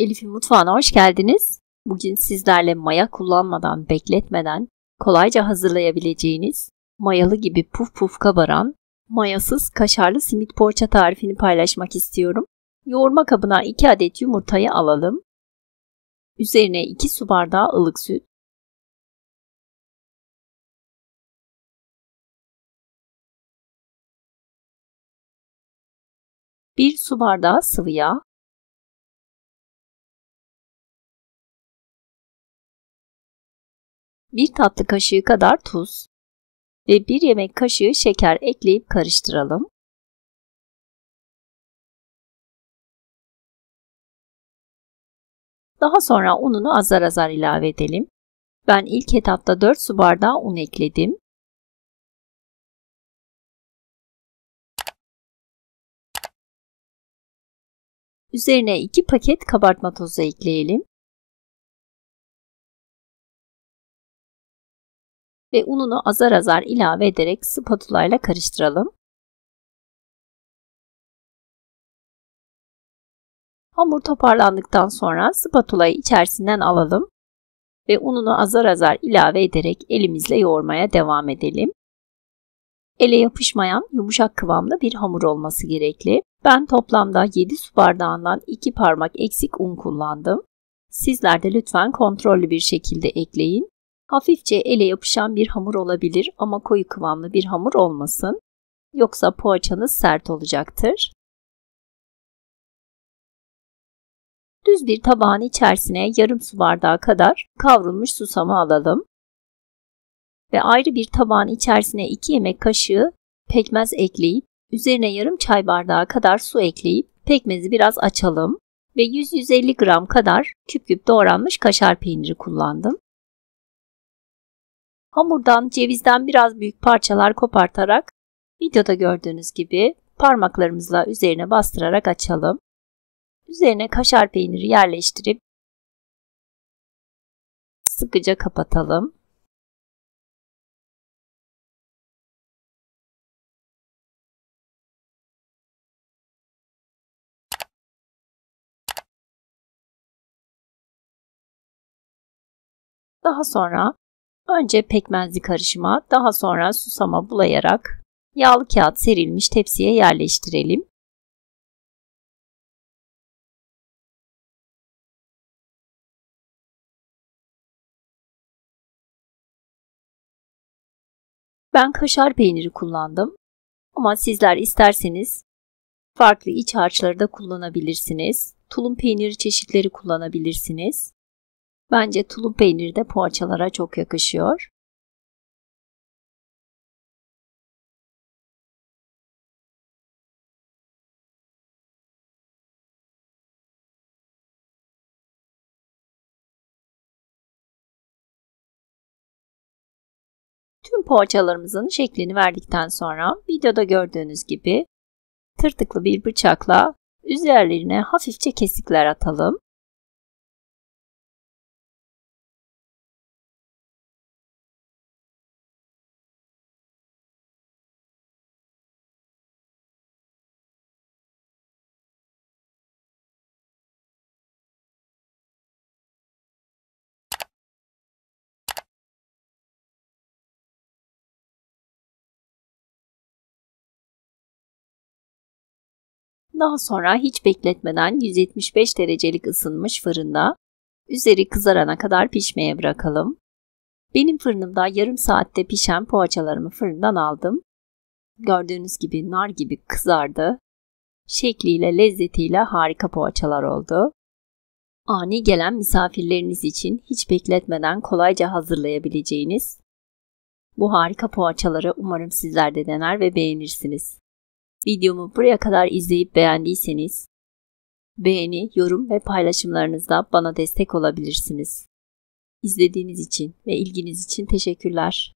Elif'in mutfağına hoş geldiniz. Bugün sizlerle maya kullanmadan, bekletmeden kolayca hazırlayabileceğiniz, mayalı gibi puf puf kabaran, mayasız kaşarlı simit poğaça tarifini paylaşmak istiyorum. Yoğurma kabına 2 adet yumurtayı alalım. Üzerine 2 su bardağı ılık süt, 1 su bardağı sıvı yağ, 1 tatlı kaşığı kadar tuz ve 1 yemek kaşığı şeker ekleyip karıştıralım. Daha sonra ununu azar azar ilave edelim. Ben ilk etapta 4 su bardağı un ekledim. Üzerine 2 paket kabartma tozu ekleyelim. Ve ununu azar azar ilave ederek spatula ile karıştıralım. Hamur toparlandıktan sonra spatulayı içerisinden alalım ve ununu azar azar ilave ederek elimizle yoğurmaya devam edelim. Ele yapışmayan yumuşak kıvamda bir hamur olması gerekli. Ben toplamda 7 su bardağından 2 parmak eksik un kullandım. Sizler de lütfen kontrollü bir şekilde ekleyin. Hafifçe ele yapışan bir hamur olabilir ama koyu kıvamlı bir hamur olmasın. Yoksa poğaçanız sert olacaktır. Düz bir tabağın içerisine yarım su bardağı kadar kavrulmuş susamı alalım. Ve ayrı bir tabağın içerisine 2 yemek kaşığı pekmez ekleyip üzerine yarım çay bardağı kadar su ekleyip pekmezi biraz açalım. Ve 100-150 gram kadar küp küp doğranmış kaşar peyniri kullandım. Hamurdan, cevizden biraz büyük parçalar kopartarak videoda gördüğünüz gibi parmaklarımızla üzerine bastırarak açalım. Üzerine kaşar peyniri yerleştirip sıkıca kapatalım. Daha sonra önce pekmezli karışıma, daha sonra susama bulayarak yağlı kağıt serilmiş tepsiye yerleştirelim. Ben kaşar peyniri kullandım ama sizler isterseniz farklı iç harçları da kullanabilirsiniz. Tulum peyniri çeşitleri kullanabilirsiniz. Bence tulum peyniri de poğaçalara çok yakışıyor. Tüm poğaçalarımızın şeklini verdikten sonra videoda gördüğünüz gibi tırtıklı bir bıçakla üzerlerine hafifçe kesikler atalım. Daha sonra hiç bekletmeden 175 derecelik ısınmış fırında üzeri kızarana kadar pişmeye bırakalım. Benim fırınımda yarım saatte pişen poğaçalarımı fırından aldım. Gördüğünüz gibi nar gibi kızardı. Şekliyle, lezzetiyle harika poğaçalar oldu. Ani gelen misafirleriniz için hiç bekletmeden kolayca hazırlayabileceğiniz bu harika poğaçaları umarım sizler de dener ve beğenirsiniz. Videomu buraya kadar izleyip beğendiyseniz beğeni, yorum ve paylaşımlarınızla bana destek olabilirsiniz. İzlediğiniz için ve ilginiz için teşekkürler.